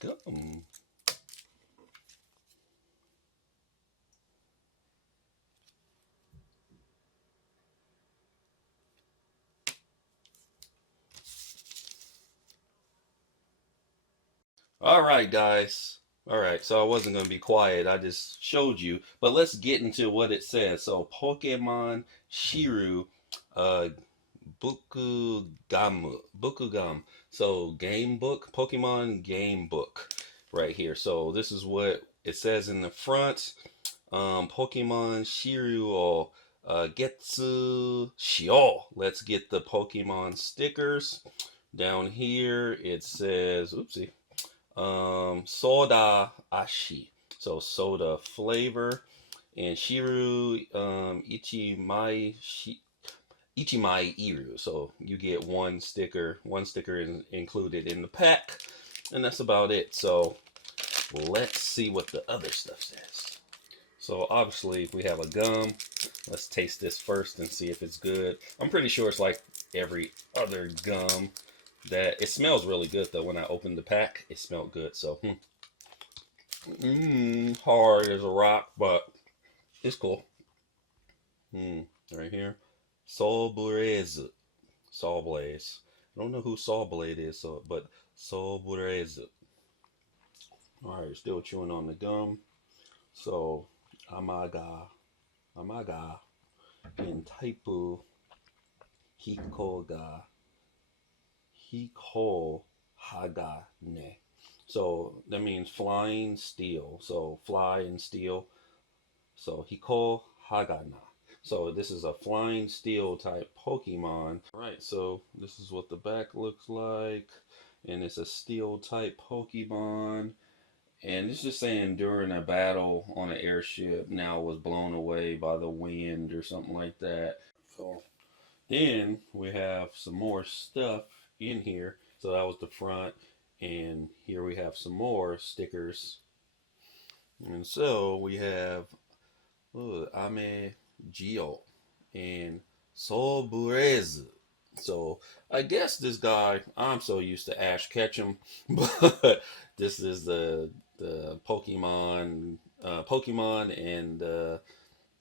gum. All right, guys. All right, so I wasn't going to be quiet. I just showed you. But let's get into what it says. So, Pokemon Shiru, uh, Bukugam. So, game book, Pokemon game book right here. So, this is what it says in the front. Pokemon Shiru or Getsu Shio. Let's get the Pokemon stickers. Down here it says, oopsie, soda ashi, so soda flavor, and shiru, ichimai iru, so you get one sticker is included in the pack, and that's about it. So let's see what the other stuff says. So obviously we have a gum. Let's taste this first and see if it's good. I'm pretty sure it's like every other gum. That it smells really good though. When I opened the pack, it smelled good. So hard as a rock, but it's cool. Right here, Soul Blaze, Soul Blaze. I don't know who Soul Blade is, so but Soul Blaze. All right, still chewing on the gum. So Amaga in Taipu Hiko Hagane. So that means flying steel. So fly and steel. So Hiko Hagana. So this is a flying steel type Pokemon. All right, so this is what the back looks like. And it's a steel type Pokemon. And it's just saying during a battle on an airship now was blown away by the wind or something like that. So then we have some more stuff in here. So that was the front. And here we have some more stickers. And so we have Ame Gio and Soburez. So I guess this guy, I'm so used to Ash Ketchum, but this is the Pokemon and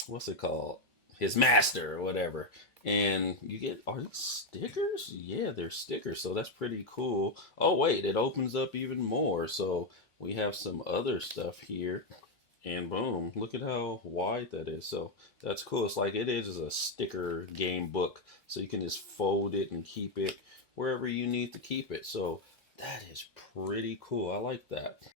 what's it called? His master or whatever. And you get, are these stickers? Yeah, they're stickers. So that's pretty cool. Oh, wait, it opens up even more. So we have some other stuff here. And boom, look at how wide that is. So that's cool. It's like it is a sticker game book. So you can just fold it and keep it wherever you need to keep it. So that is pretty cool. I like that.